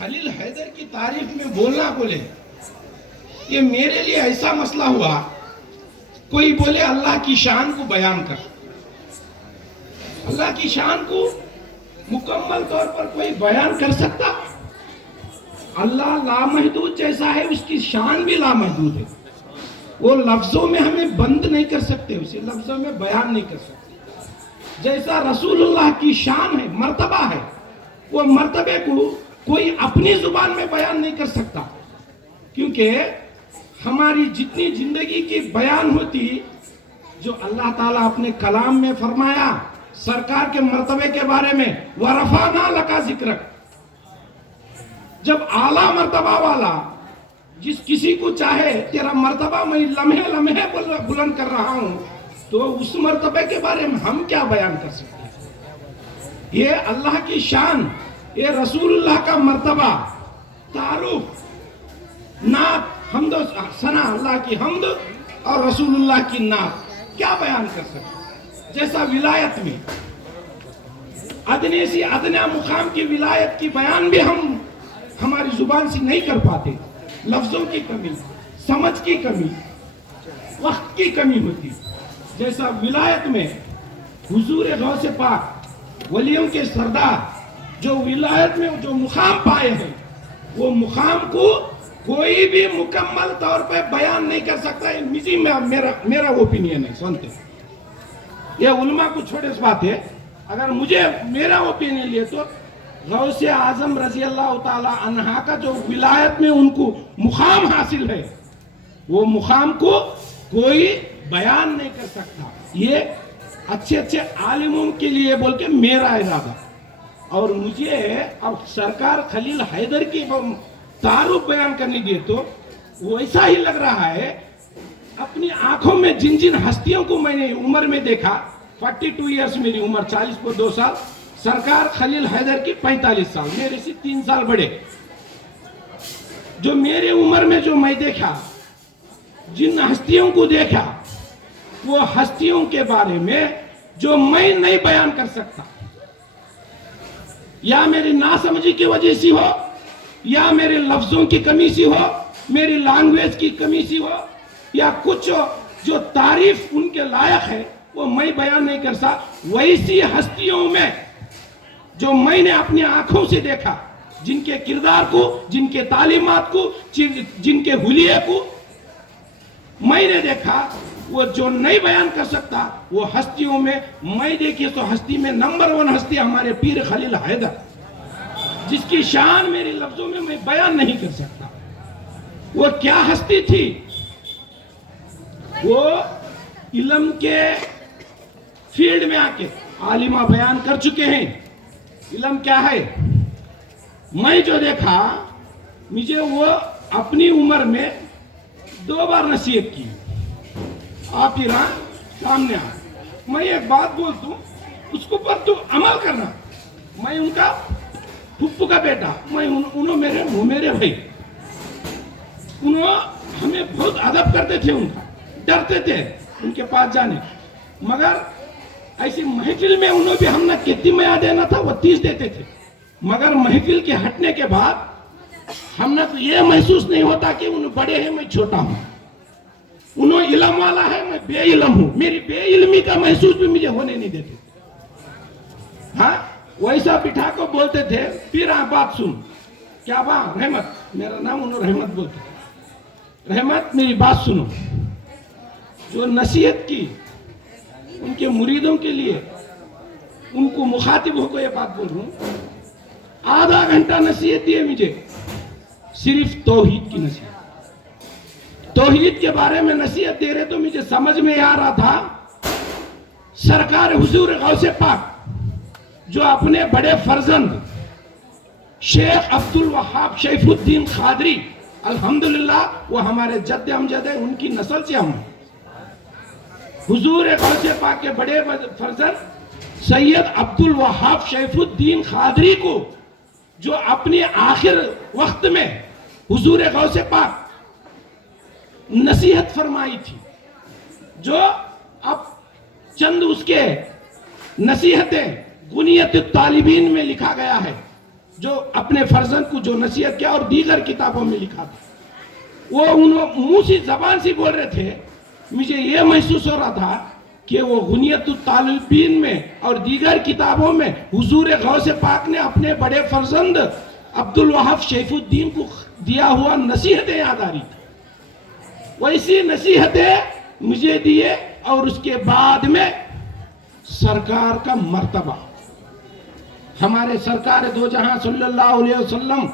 خلیل حیدر کی تعریف میں بولنا بولے، یہ میرے لیے ایسا مسئلہ ہوا، کوئی بولے اللہ کی شان کو بیان کر، اللہ کی شان کو مکمل طور پر کوئی بیان کر سکتا؟ اللہ لامحدود جیسا ہے، اس کی شان بھی لامحدود ہے، وہ لفظوں میں ہمیں بند نہیں کر سکتے، اسے لفظوں میں بیان نہیں کر سکتے۔ جیسا رسول اللہ کی شان ہے، مرتبہ ہے، وہ مرتبے کو کوئی اپنی زبان میں بیان نہیں کر سکتا، کیونکہ ہماری جتنی زندگی کی بیان ہوتی، جو اللہ تعالیٰ اپنے کلام میں فرمایا سرکار کے مرتبے کے بارے میں، وَرَفَعْنَا لَكَ ذِكْرَكَ، جب اعلیٰ مرتبہ والا جس کسی کو چاہے تیرا مرتبہ میں لمحے لمحے بلند کر رہا ہوں، تو اس مرتبے کے بارے میں ہم کیا بیان کر سکتے ہیں؟ یہ اللہ کی شان، یہ رسول اللہ کا مرتبہ، تعارف، نعت، حمد و ثنا، اللہ کی حمد اور رسول اللہ کی نعت کیا بیان کر سکتے ہیں؟ جیسا ولایت میں ادنے سے ادنا مقام کی ولایت کی بیان بھی ہم ہماری زبان سے نہیں کر پاتے، لفظوں کی کمی، سمجھ کی کمی، وقت کی کمی ہوتی۔ جیسا ولایت میں حضور غوث پاک، ولیوں کے سردار، جو ولایت میں جو مقام پائے ہیں، وہ مقام کو کوئی بھی مکمل طور پہ بیان نہیں کر سکتا۔ میرا اوپینین ہے، سنتے یہ علماء کو چھوڑے اس بات ہے، اگر مجھے میرا اوپینین لیے تو غوث اعظم رضی اللہ تعالی عنہ کا جو ولایت میں ان کو مقام حاصل ہے، وہ مقام کو کوئی بیان نہیں کر سکتا۔ یہ اچھے اچھے عالموں کے لیے بول کے میرا ارادہ، اور مجھے اب سرکار خلیل حیدر کی تعارف بیان کرنے دیے تو ویسا ہی لگ رہا ہے۔ اپنی آنکھوں میں جن جن ہستیوں کو میں نے عمر میں دیکھا، 42 ایئرس میری عمر، 40 پر 2 سال، سرکار خلیل حیدر کی 45 سال، میرے سے 3 سال بڑے، جو میرے عمر میں جو میں دیکھا، جن ہستیوں کو دیکھا، وہ ہستیوں کے بارے میں جو میں نہیں بیان کر سکتا، یا میری ناسمجھی کی وجہ سے ہو، یا میرے لفظوں کی کمی سے ہو، میری لینگویج کی کمی سے ہو، یا کچھ جو تعریف ان کے لائق ہے وہ میں بیان نہیں کر سکتا، ویسی ہستیوں میں جو میں نے اپنی آنکھوں سے دیکھا، جن کے کردار کو، جن کے تعلیمات کو، جن کے حلیے کو میں نے دیکھا، وہ جو نہیں بیان کر سکتا، وہ ہستیوں میں دیکھی تو ہستی میں نمبر 1 ہستی ہمارے پیر خلیل حیدر، جس کی شان میرے لفظوں میں بیان نہیں کر سکتا۔ وہ کیا ہستی تھی؟ وہ علم کے فیلڈ میں آ کے عالمہ بیان کر چکے ہیں علم کیا ہے۔ میں جو دیکھا، مجھے وہ اپنی عمر میں 2 بار نصیحت کی، آپ ایران سامنے آ، میں ایک بات بولتا ہوں، اس کو پر تو عمل کرنا۔ میں ان کا پھپھو کا بیٹا، انہوں میرے بھائی، انہوں ہمیں بہت ادب کرتے تھے، ان کا ڈرتے تھے ان کے پاس جانے، مگر ایسی محفل میں انہوں بھی ہم نے کتنی میاں دینا تھا وہ 30 دیتے تھے، مگر محفل کے ہٹنے کے بعد ہم نے تو یہ محسوس نہیں ہوتا کہ انہوں بڑے ہیں میں چھوٹا ہوں، انہوں علم والا ہے میں بے علم ہوں، میری بے علمی کا محسوس بھی مجھے ہونے نہیں دیتے۔ ہاں ویسا بٹھا کو بولتے تھے، پھر آپ بات سن، کیا بات؟ رحمت، میرا نام انہوں رحمت بولتے تھے، رحمت میری بات سنو، جو نصیحت کی ان کے مریدوں کے لیے، ان کو مخاطب ہو کو یہ بات بول رہا ہوں، آدھا گھنٹہ نصیحت دیے مجھے، صرف توحید کی نصیحت، توحید کے بارے میں نصیحت دے رہے تو مجھے سمجھ میں آ رہا تھا سرکار حضور غوث پاک جو اپنے بڑے فرزند شیخ عبد الوہاب شیف الدین قادری، الحمدللہ وہ ہمارے جد امجد ہے، ان کی نسل سے ہم ہیں، حضور غوث پاک کے بڑے فرزند سید عبد الوہاب شیف الدین قادری کو جو اپنی آخر وقت میں حضور غوث پاک نصیحت فرمائی تھی، جو اب چند اس کے نصیحتیں غنیت الطالبین میں لکھا گیا ہے، جو اپنے فرزند کو جو نصیحت کیا اور دیگر کتابوں میں لکھا تھا، وہ منہ سے زبان سے بول رہے تھے. مجھے یہ محسوس ہو رہا تھا کہ وہ غنیت الطالبین میں اور دیگر کتابوں میں حضور غوث پاک نے اپنے بڑے فرزند عبد الوہاب شیخ الدین کو دیا ہوا نصیحتیں یاد آ رہی تھی. ویسی نصیحتیں مجھے دیے اور اس کے بعد میں سرکار کا مرتبہ، ہمارے سرکار دو جہاں صلی اللہ علیہ وسلم،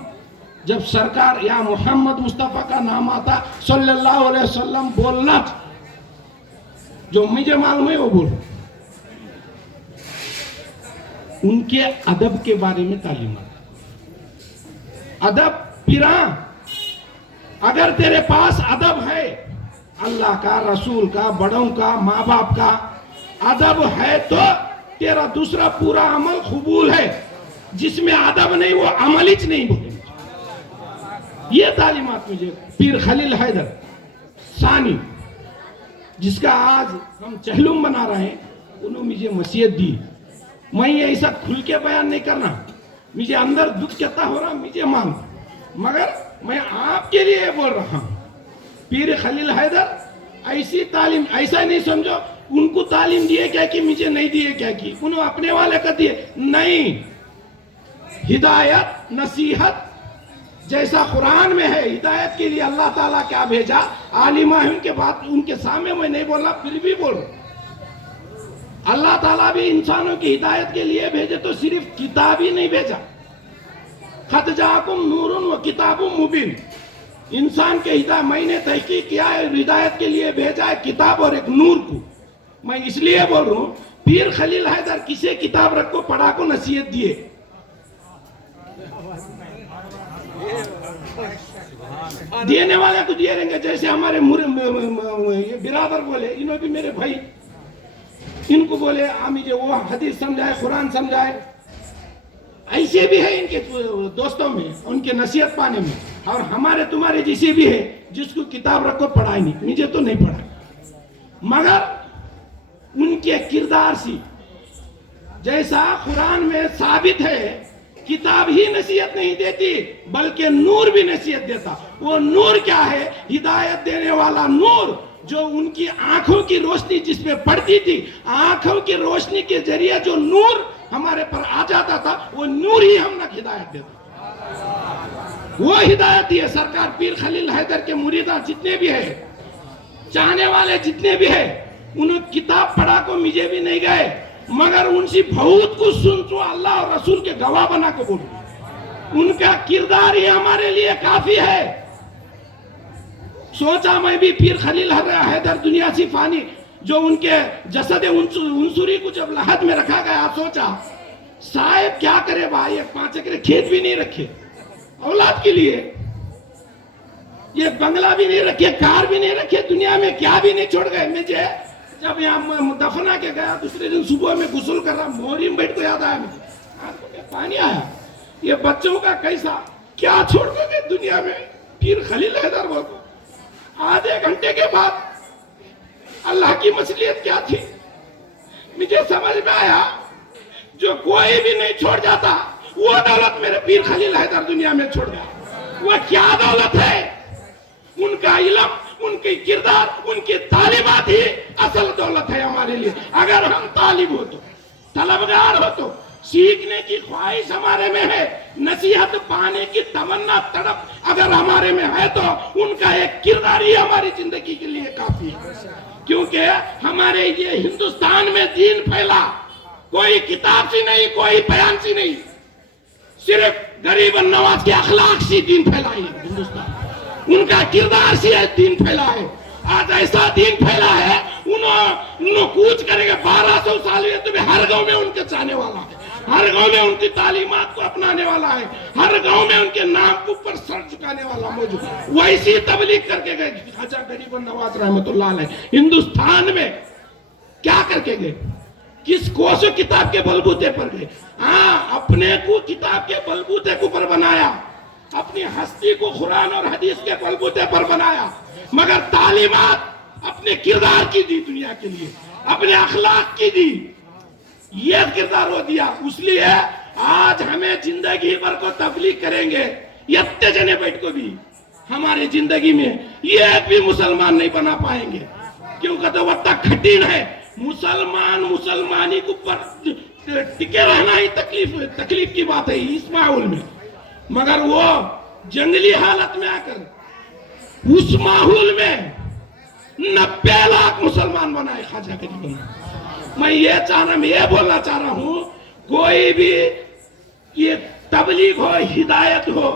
جب سرکار یا محمد مصطفیٰ کا نام آتا صلی اللہ علیہ وسلم بولنا، جو مجھے معلوم ہے وہ بول. ان کے ادب کے بارے میں تعلیمات. ادب پیران، اگر تیرے پاس ادب ہے، اللہ کا، رسول کا، بڑوں کا، ماں باپ کا ادب ہے، تو تیرا دوسرا پورا عمل قبول ہے. جس میں ادب نہیں وہ عمل ہی نہیں بولے. یہ تعلیمات مجھے پیر خلیل حیدر ثانی، جس کا آج ہم چہلم بنا رہے ہیں، انہوں نے مجھے نصیحت دی. میں یہ ایسا کھل کے بیان نہیں کرنا، مجھے اندر دکھ کہتا ہو رہا، مجھے مان، مگر میں آپ کے لیے بول رہا ہوں. پیر خلیل حیدر ایسی تعلیم، ایسا نہیں سمجھو ان کو تعلیم دیے کیا کہ مجھے نہیں دیے کیا کی، انہوں اپنے والے کا دیے نہیں. ہدایت نصیحت جیسا قرآن میں ہے، ہدایت کے لیے اللہ تعالیٰ کیا بھیجا، عالمہ ہے، ان کے بات ان کے سامنے میں نہیں بولنا، پھر بھی بول رہا. اللہ تعالیٰ بھی انسانوں کی ہدایت کے لیے بھیجے تو صرف کتاب ہی نہیں بھیجا. قد جاءکم نور و کتاب مبین. انسان کے ہدایت میں نے تحقیق کیا ہے، ہدایت کے لیے بھیجا ہے کتاب اور ایک نور کو. میں اس لیے بول رہا ہوں، پیر خلیل حیدر کسے کتاب رکھو پڑھا کو نصیحت دیے. دینے والے کو دیے رہیں گے. جیسے ہمارے برادر بولے، انہوں بھی میرے بھائی، ان کو بولے مجھے وہ حدیث سمجھائے، قرآن سمجھائے. ایسے بھی ہے ان کے دوستوں میں، ان کے نصیحت پانے میں. اور ہمارے تمہارے جیسے بھی ہے جس کو کتاب رکھو پڑھائی نہیں، مجھے تو نہیں پڑھا، مگر ان کے کردار سے جیسا قرآن میں ثابت ہے، کتاب ہی نصیحت نہیں دیتی بلکہ نور بھی نصیحت دیتا. وہ نور کیا ہے؟ ہدایت دینے والا نور، جو ان کی آنکھوں کی روشنی جس پہ پڑتی تھی، آنکھوں کی روشنی کے ذریعے جو نور ہمارے پر آ جاتا تھا، وہ نور ہی ہم تک ہدایت دیتا. وہ ہدایت دی ہے سرکار پیر خلیل حیدر کے مریدان جتنے بھی ہیں، چاہنے والے جتنے بھی ہیں. انہوں کتاب پڑھا کو مجھے بھی نہیں گئے، مگر ان سے بہت کچھ سن تو اللہ اور رسول کے گواہ بنا کو بولو. ان کا کردار ہی ہمارے لیے کافی ہے. سوچا میں بھی پیر خلیل حیدر دنیا سے فانی، جو ان کے جسد عنصری کو جب لحد میں رکھا گیا، سوچا صاحب کیا کرے بھائی، 5 ایکڑ کھیت بھی نہیں رکھے اولاد کے لیے، یہ بنگلہ بھی نہیں رکھے، کار بھی نہیں رکھے، دنیا میں کیا بھی نہیں چھوڑ گئے. مجھے جب یہاں دفنا کے گیا، دوسرے دن صبح میں غسل کر رہا، موری میں بیٹھ کو یاد آیا مجھے، پانی آیا، یہ بچوں کا کیسا کیا چھوڑ گئے دنیا میں. پیر خلیل حیدر بولو. آدھے گھنٹے کے بعد اللہ کی مصلیحت کیا تھی مجھے سمجھ میں آیا. جو کوئی بھی نہیں چھوڑ جاتا، وہ دولت میرے پیر خلیل حیدر دنیا میں چھوڑ گیا. وہ کیا دولت ہے؟ ان کا علم، ان کی کردار، ان کی تعلیمات ہی اصل دولت ہے ہمارے لیے. اگر ہم طالب ہو تو، طلبگار ہو تو، سیکھنے کی خواہش ہمارے میں ہے، نصیحت پانے کی تمنا تڑپ اگر ہمارے میں ہے، تو ان کا ایک کردار ہی ہماری زندگی کے لیے کافی ہے. کیونکہ ہمارے یہ ہندوستان میں دین پھیلا کوئی کتاب سے نہیں، کوئی بیان سے نہیں، صرف غریب نواز کے اخلاق سے دین پھیلا ہے ہندوستان. ان کا کردار سے دین پھیلا ہے. آج ایسا دین پھیلا ہے، انہوں کوچ کرے گا 1200 سال میں، تو ہر گاؤں میں ان کے چاہنے والا ہے، ہر گاؤں میں ان کی تعلیمات کو اپنانے والا ہے، ہر گاؤں میں ان کے نام کو پر سر چکانے والا موجود. ویسی تبلیغ کر کے گئے خواجہ غریب نواز رحمت اللہ علیہ ہندوستان میں. کیا کر کے گئے؟ کس کوسو کتاب کے بلبوتے پر گئے. ہاں، اپنے کو کتاب کے بلبوتے کو پر بنایا، اپنی ہستی کو قرآن اور حدیث کے بلبوتے پر بنایا، مگر تعلیمات اپنے کردار کی دی دنیا کے لیے، اپنے اخلاق کی دی. یہ کردار ہو دیا. اس لیے आज हमें जिंदगी भर को तबलीग करेंगे, इतने जने बैठ को भी हमारी जिंदगी में एक भी मुसलमान नहीं बना पाएंगे, क्योंकि तो वह तक कठिन है। मुसलमानी के ऊपर टिके रहना ही तकलीफ की बात है इस माहौल में। मगर वो जंगली हालत में आकर उस माहौल में 90 लाख मुसलमान बनाए ख्वाजा गरीब ने। मैं ये बोलना चाह रहा हूं, कोई भी ये तबलीग हो, हिदायत हो,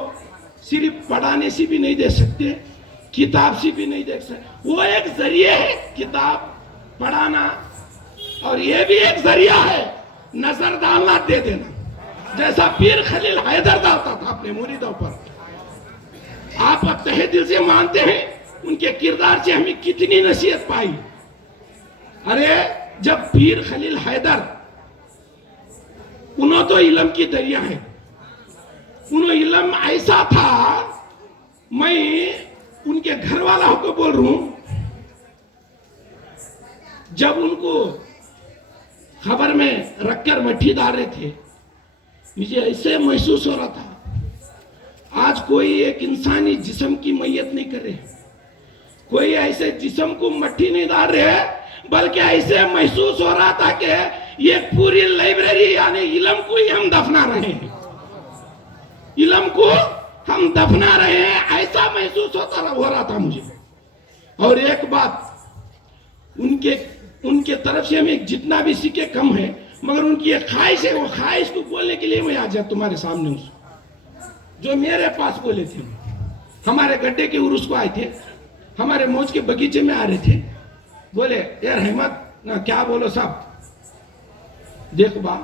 सिर्फ पढ़ाने से भी नहीं दे सकते, किताब से भी नहीं देख सकते। वो एक जरिए है, किताब पढ़ाना, और ये भी एक जरिया है नजर डालना, दे देना, जैसा पीर खलील हैदर डालता था अपने मुरीदों पर। आप अब तहे दिल से मानते हैं उनके किरदार से हमें कितनी नसीहत पाई। अरे जब पीर खलील हैदर, उन्होंने तो इल्म की दरिया है, उन्होंने इल्म ऐसा था, मैं उनके घर वालों को बोल रहा हूं, जब उनको खबर में रखकर मट्टी डाल रहे थे, मुझे ऐसे महसूस हो रहा था आज कोई एक इंसानी जिस्म की मैयत नहीं कर रहे, कोई ऐसे जिस्म को मट्टी नहीं डाल रहे, बल्कि ऐसे महसूस हो रहा था कि ये पूरी लाइब्रेरी यानी इल्म को ही हम दफना रहे हैं, इल्म को हम दफना रहे हैं, ऐसा महसूस हो रहा था मुझे। और एक बात, उनके तरफ से हमें जितना भी सीखे कम है, मगर उनकी एक ख्वाहिश है, वो ख्वाहिश को बोलने के लिए मैं आज तुम्हारे सामने हूं, जो मेरे पास बोले थे। हमारे गड्ढे के उर्स को आए थे, हमारे मौज के बगीचे में आ रहे थे, बोले यार रहमत ना, क्या बोलो साहब, देखो बा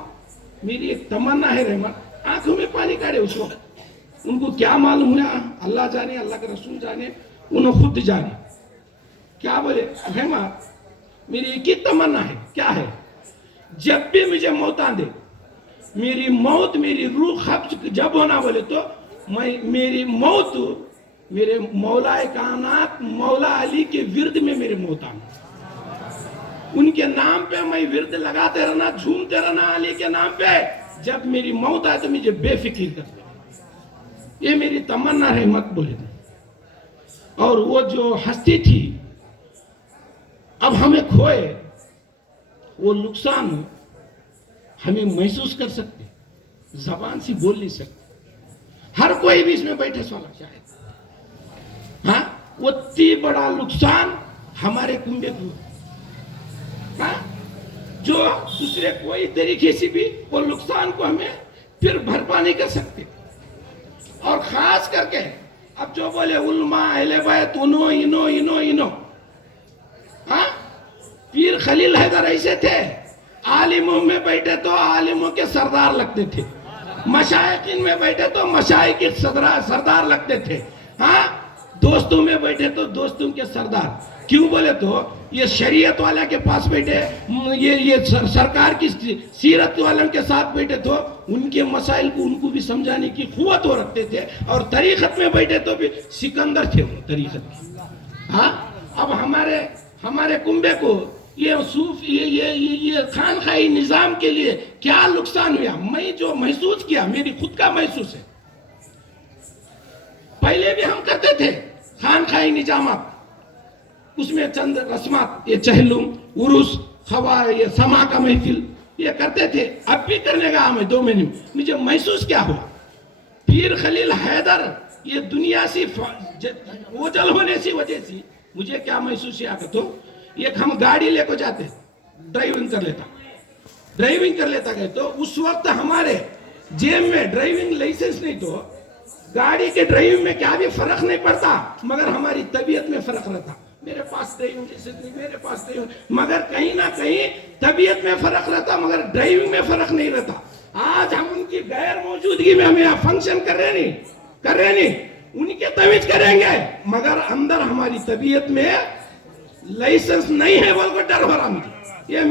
मेरी एक तमन्ना है रहमत, आंखों में पानी काढ़े उस वक्त। उनको क्या मालूम है, अल्लाह जाने, अल्लाह के रसूल जाने, उन्हें खुद जाने। क्या बोले रहमत, मेरी एक ही तमन्ना है, क्या है, जब भी मुझे मौत आ दे, मेरी मौत, मेरी रूह कब्ज जब होना बोले तो मेरी मौत मेरे मौलाए कायनात मौला अली के विरद में मेरी मौत आना, उनके नाम पे मैं विरद लगाते रहना, झूमते रहना अली के नाम पे, जब मेरी मौत आए तो मुझे बेफिक्र कर दे, ये मेरी तमन्ना है, मत बोले थे। और वो जो हस्ती थी, अब हमें खोए, वो नुकसान हमें महसूस कर सकते, जबान से बोल नहीं सकते, हर कोई भी इसमें बैठे वाला शायद, हाँ, वो इतनी बड़ा नुकसान हमारे कुंबे को, हाँ, जो दूसरे कोई तरीके से भी वो नुकसान को हमें फिर भरपा नहीं कर सकते। और खास करके अब जो बोले उल्मा अहले बैत उनो इनो इनो इनो, हाँ, पीर खलील हैदर ऐसे थे, आलिमों में बैठे तो आलिमों के सरदार लगते थे, मशाइखिन में बैठे तो मशाइख के सरदार लगते थे, हाँ, दोस्तों में बैठे तो दोस्तों के सरदार। क्यों बोले तो ये शरीयत वाले के पास बैठे, ये सरकार की सीरत वालों के साथ बैठे तो उनके मसाइल को उनको भी समझाने की कुव्वत वो रखते थे, और तरीकत में बैठे तो भी सिकंदर थे वो तरीकत की। हाँ, अब हमारे कुंबे को ये सूफ ये खानखाई निजाम के लिए क्या नुकसान हुआ, मैं जो महसूस किया, मेरी खुद का महसूस है। पहले भी हम करते थे खानखाई निजामत, उसमें चंद रस्मात, ये चहलुम उरुस खवा, ये समा का महफिल, ये करते थे, अब भी करने का हमें 2 महीने। मुझे महसूस क्या हुआ, पीर खलील हैदर ये दुनिया से ओझल होने की वजह से मुझे क्या महसूस किया, तो एक हम गाड़ी लेकर जाते, ड्राइविंग कर लेता गए, तो उस वक्त हमारे जेब में ड्राइविंग लाइसेंस नहीं, तो गाड़ी के ड्राइविंग में क्या भी फर्क नहीं पड़ता, मगर हमारी तबीयत में फर्क रहता। मेरे पास ड्राइविंग लाइसेंस नहीं, मेरे पास ड्राइविंग, मगर कहीं ना कहीं तबीयत में फर्क रहता, मगर ड्राइविंग में फर्क नहीं रहता। आज हम उनकी गैर मौजूदगी में हम यहाँ फंक्शन कर रहे नहीं, उनके तवीज करेंगे, मगर अंदर हमारी तबीयत में लाइसेंस नहीं है बोल कर डर हो रहा मुझे, ये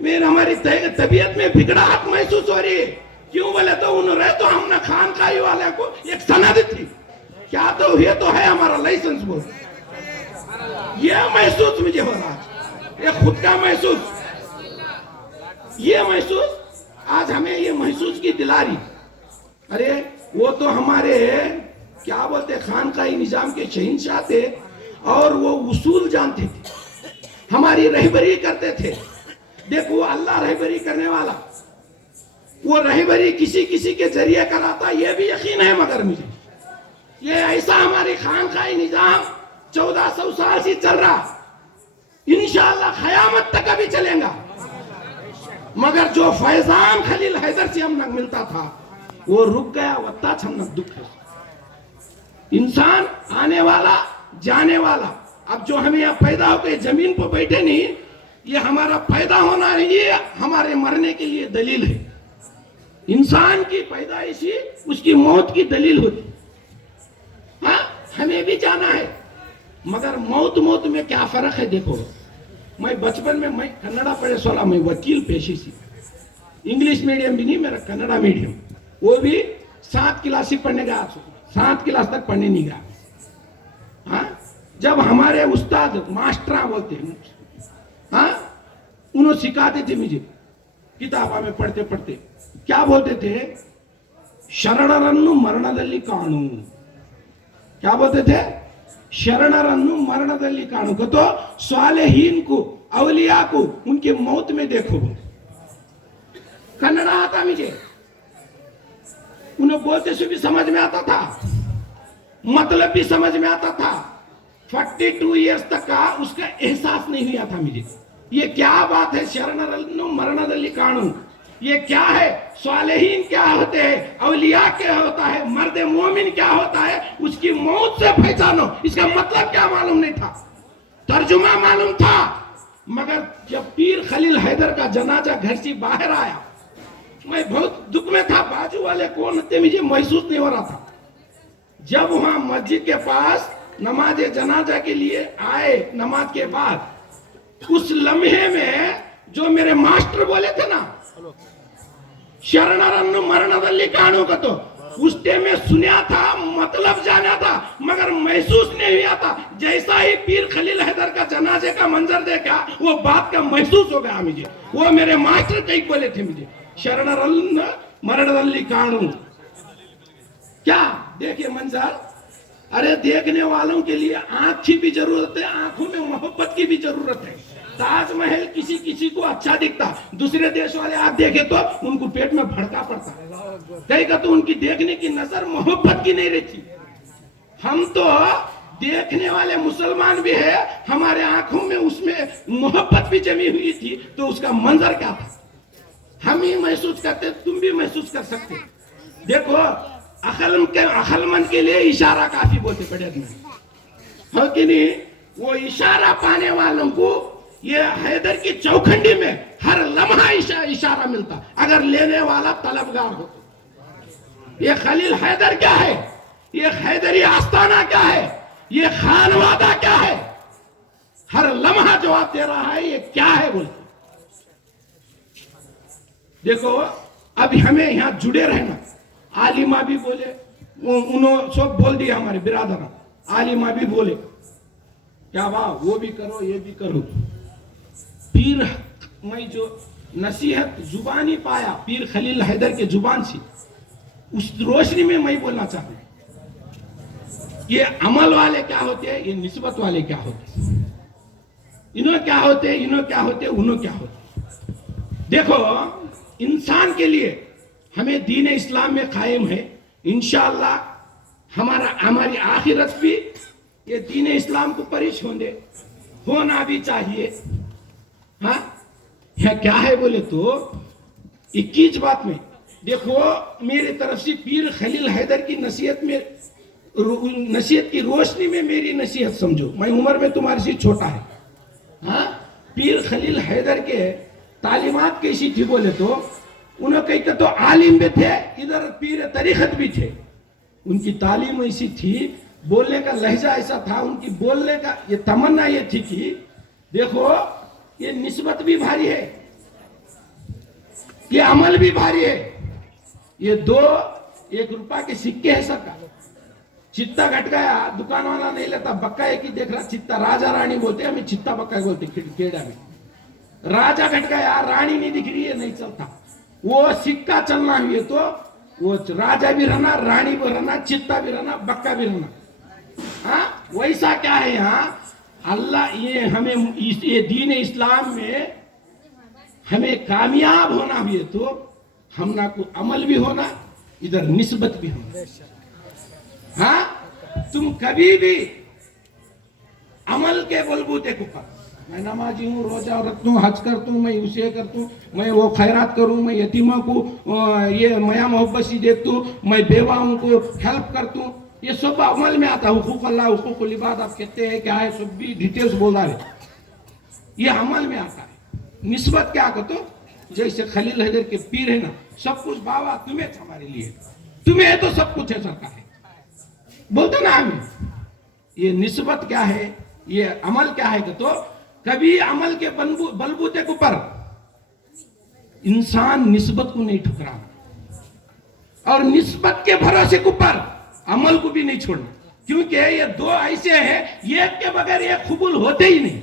मेरी हमारी तबीयत में बिगड़ाहट महसूस हो रही है। क्यों बोले तो उन्होंने तो हमने खानखाई वाले को एक सनद थी, क्या तो ये तो है हमारा लाइसेंस बोल, ये महसूस मुझे हो रहा है, ये खुद का महसूस, ये महसूस आज हमें ये महसूस की दिलारी, अरे वो तो हमारे क्या बोलते खानकाही निजाम के शहंशाह थे और वो उसूल जानते थे, हमारी रहबरी करते थे। देखो अल्लाह रहबरी करने वाला, वो रहबरी किसी किसी के जरिए कराता ये भी यकीन है, मगर मुझे ये ऐसा हमारी खानकाही निजाम 1400 साल से चल रहा, इंशाअल्लाह क़यामत तक अभी चलेगा। मगर जो फैजान खलील हैदर से हम मिलता था वो रुक गया, वत्ता छमनक दुख है। इंसान आने वाला जाने वाला, अब जो हम यहाँ पैदा होकर जमीन पर बैठे नहीं, ये हमारा पैदा होना नहीं, ये हमारे मरने के लिए दलील है। इंसान की पैदाइशी उसकी मौत की दलील होती। हाँ, हमें भी जाना है, मगर मौत मौत में क्या फर्क है। देखो मैं बचपन में मैं कन्नड़ा पढ़े सोला, मैं वकील पेशी से, इंग्लिश मीडियम भी नहीं, मेरा कन्नड़ा मीडियम, वो भी 7 क्लास से पढ़ने गया, 7 क्लास तक पढ़ने नहीं गया। हाँ, जब हमारे उस्ताद मास्टरा बोलते हैं, हाँ, उन्होंने सिखाते थे मुझे किताबा में पढ़ते पढ़ते, क्या बोलते थे, शरणरन्नु मरणदल्ली काणु। क्या बोलते थे, शरणरन्नु मरणदल्ली काणु को, तो स्वालेहीन को, अवलिया को उनके मौत में देखो। कन्नड़ा आता मुझे, उन्हें बोलते से भी समझ में आता था, मतलब भी समझ में आता था। 42 इयर्स तक का उसका एहसास नहीं हुआ था मुझे, ये क्या बात है, शरणरन्नु मरणदल्ली काणु, ये क्या है, स्वालेहीन क्या होते हैं, अवलिया क्या होता है, मर्द मोमिन क्या होता है, उसकी मौत से पहचानो। इसका मतलब क्या मालूम नहीं था, तर्जुमा मालूम था, मगर जब पीर खलील हैदर का जनाजा घर से बाहर आया, मैं बहुत दुख में था। बाजू वाले कौन थे मुझे महसूस नहीं हो रहा था। जब वहां मस्जिद के पास नमाज जनाजा के लिए आए, नमाज के बाद, उस लम्हे में जो मेरे मास्टर बोले थे ना, शरणरन्नु मरणदल्ली काणु का, तो उस टाइम में सुना था, मतलब जाना था, मगर महसूस नहीं हुआ था। जैसा ही पीर खलील हैदर का जनाजे का मंजर देखा, वो बात का महसूस हो गया मुझे। वो मेरे मास्टर कई बोले थे मुझे, शरणरन्नु मरणदल्ली काणु। क्या देखिए मंजर, अरे देखने वालों के लिए आंख की भी जरूरत है, आंखों में मोहब्बत की भी जरूरत है। ताजमहल किसी किसी को अच्छा दिखता, दूसरे देश वाले आप देखे तो उनको पेट में भड़का पड़ता, कहीं का तो उनकी देखने की नजर मोहब्बत की नहीं रहती। हम तो देखने वाले मुसलमान भी है, हमारे आंखों में उसमें मोहब्बत भी जमी हुई थी, तो उसका मंजर क्या था हम ही महसूस करते, तुम भी महसूस कर सकते। देखो अक्लमंद के लिए इशारा काफी बोलते बड़े आदमी हो कि नहीं, वो इशारा पाने वालों को ये हैदर की चौखंडी में हर लम्हा इशारा मिलता, अगर लेने वाला तलबगार हो। ये खलील हैदर क्या है, ये हैदरी आस्ताना क्या है, ये खानवादा क्या है, हर लम्हा जवाब दे रहा है ये क्या है बोल। देखो अब हमें यहां जुड़े रहना, आलिमा भी बोले, उन्होंने सब बोल दिया, हमारे बिरादर आलिमा भी बोले, क्या वाह वो भी करो ये भी करो। पीर मैं जो नसीहत जुबानी पाया पीर खलील हैदर के जुबान से, उस रोशनी में मैं बोलना चाहता हूं, ये अमल वाले क्या होते हैं, ये निस्बत वाले क्या होते हैं, इन्हों क्या होते हैं, इन्हों क्या होते हैं, उन्हों क्या होते। देखो इंसान के लिए हमें दीन इस्लाम में कायम है, इंशाअल्लाह हमारी आखिरत भी ये दीन इस्लाम को परिश होना भी चाहिए। हाँ, यह क्या है बोले तो 21 बात में देखो, मेरी तरफ से पीर खलील हैदर की नसीहत की रोशनी में मेरी नसीहत समझो, मैं उम्र में तुम्हारे से छोटा है। हाँ, पीर खलील हैदर के तालीमात कैसी थी बोले तो, उन्हें कहीं तो आलिम भी थे, इधर पीर तरीकत भी थे। उनकी तालीम ऐसी थी, बोलने का लहजा ऐसा था, उनकी बोलने का ये तमन्ना ये थी कि देखो ये निस्बत भी भारी है, ये अमल भी भारी है। ये 2 1 रुपया के सिक्के है सबका, चित्ता घट गया दुकान वाला नहीं लेता, बक्का एक ही देख रहा, चित्ता राजा रानी बोलते, हमें चित्ता बक्का बोलते खेड़ा में। राजा घट गया, रानी नहीं दिख रही है, नहीं चलता। वो सिक्का चलना हुए तो वो राजा भी रहना, रानी भी रहना, चित्ता भी रहना, बक्का भी रहना। हाँ, वैसा क्या है यहाँ अल्लाह ये हमें ये दीन इस्लाम में हमें कामयाब होना भी है तो हमना को अमल भी होना, इधर निस्बत भी होना। हाँ, तुम कभी भी अमल के बलबूते के ऊपर मैं नमाजी हूँ, रोजा रखता हूँ, हज करता हूँ, मैं उसे करता हूँ, मैं वो खैरात करूँ, मैं यतीमा को ये मया मोहब्बती देता हूँ, मैं बेवाओं को हेल्प करता हूँ, ये सब अमल में आता है। हुकूक अल्लाह, हुकूकुल इबाद आप कहते हैं क्या है, सब भी डिटेल्स बोल रहे, ये अमल में आता है। निस्बत क्या कहते, जैसे खलील हैदर के पीर है ना, सब कुछ बाबा तुम्हें हमारे लिए, तुम्हें है तो सब कुछ है सरकार है, बोलते ना हमें। ये निस्बत क्या है, ये अमल क्या है तो कभी अमल के बलबूते के ऊपर इंसान निस्बत को नहीं ठुकराना और निस्बत के भरोसे के ऊपर अमल को भी नहीं छोड़ना, क्योंकि ये दो ऐसे हैं, एक के बगैर ये कबूल होते ही नहीं।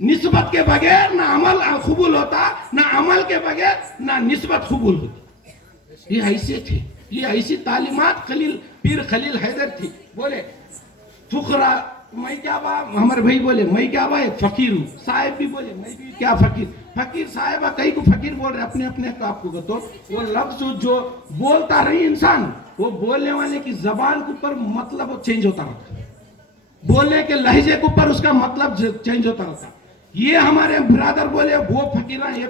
निस्बत के बगैर ना अमल कबूल होता, ना अमल के बगैर ना निस्बत कबूल होती। ये ऐसे थे, ये ऐसी तालीमात खलील पीर खलील हैदर थी। बोले फुकरा मैं क्या बा, हमारे भाई बोले मैं क्या बा एक फकीर हूँ, साहिब भी बोले मैं भी क्या फकीर, फकीर साहिबा कई को फकीर बोल रहे अपने अपने को आपको तो वो लफ्ज जो बोलता रही इंसान, वो बोलने वाले की जबान के ऊपर मतलब चेंज होता रहता, बोलने के लहजे के ऊपर उसका मतलब चेंज होता रहता। ये हमारे ब्रदर बोले वो फकीर है,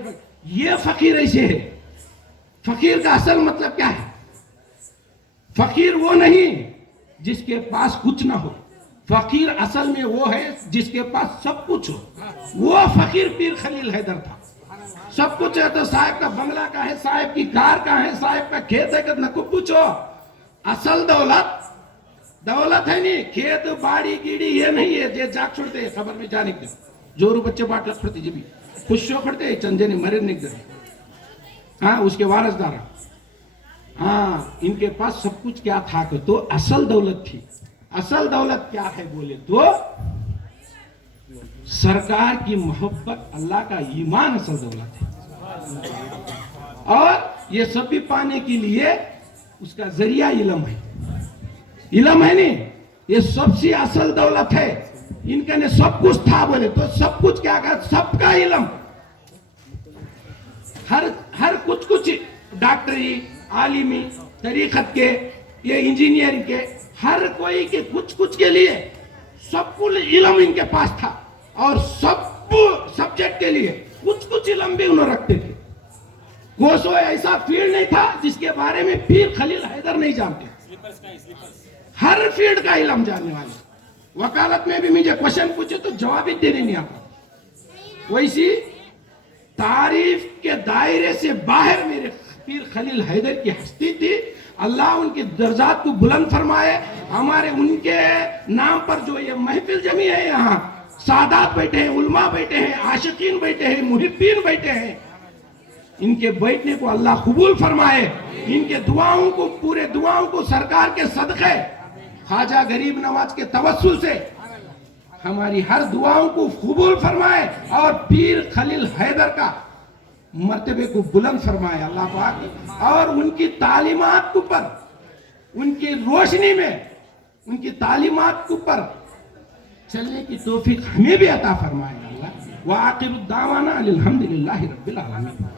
ये फकीर ऐसे है। फकीर का असल मतलब क्या है? फकीर वो नहीं जिसके पास कुछ ना हो, फकीर असल में वो है जिसके पास सब कुछ हो। वो फकीर पीर खलील हैदर था। सब कुछ है तो साहब का बंगला का है, साहब की कार का है, साहब का खेत है, न को पूछो। असल दौलत दौलत है नहीं, खेत बाड़ी कीड़ी ये नहीं है, ये जाग छोड़ते हैं खबर में जाने के जोरू बच्चे बाट लग पड़ते जी भी खुश हो पड़ते चंदे ने मरे नहीं। हाँ, उसके वारसदार, हाँ, इनके पास सब कुछ क्या था तो असल दौलत थी। असल दौलत क्या है बोले तो सरकार की मोहब्बत, अल्लाह का ईमान असल दौलत है। और ये सब भी पाने के लिए उसका जरिया इल्म है। इल्म है नहीं, ये सबसे असल दौलत है। इनके ने सब कुछ था बोले तो सब कुछ क्या कहा, सबका इल्म, हर कुछ डॉक्टरी, आलिमी, तरीकत के, ये इंजीनियरिंग के, हर कोई के कुछ के लिए सब कुछ इल्म इनके पास था। और सब सब्जेक्ट के लिए कुछ इल्म भी उन्होंने रखते थे। कोई ऐसा फील्ड नहीं था जिसके बारे में पीर खलील हैदर नहीं जानते। हर फील्ड का इल्म जानने वाले। वकालत में भी मुझे क्वेश्चन पूछे तो जवाब ही देने नहीं आता। वैसी तारीफ के दायरे से बाहर मेरे पीर खलील हैदर की हस्ती थी। अल्लाह उनके दर्जात को बुलंद फरमाए। हमारे उनके नाम पर जो ये महफिल जमी है, यहाँ सादात बैठे हैं, उलमा बैठे हैं, आशिकीन बैठे हैं, मुहिब्बीन बैठे हैं, इनके बैठने को अल्लाह कबूल फरमाए। इनके दुआओं को, पूरे दुआओं को सरकार के सदक़े, ख्वाजा गरीब नवाज के तवस्सुल से हमारी हर दुआओं को कबूल फरमाए और पीर खलील हैदर का मर्तबे को बुलंद फरमाए अल्लाह पाक। और उनकी तालीमात के ऊपर, उनकी रोशनी में, उनकी तालीमात के ऊपर चलने की तौफीक हमें भी अता फरमाए अल्लाह। व आखिरु दावाना अल्हम्दुलिल्लाहि रब्बिल आलमीन।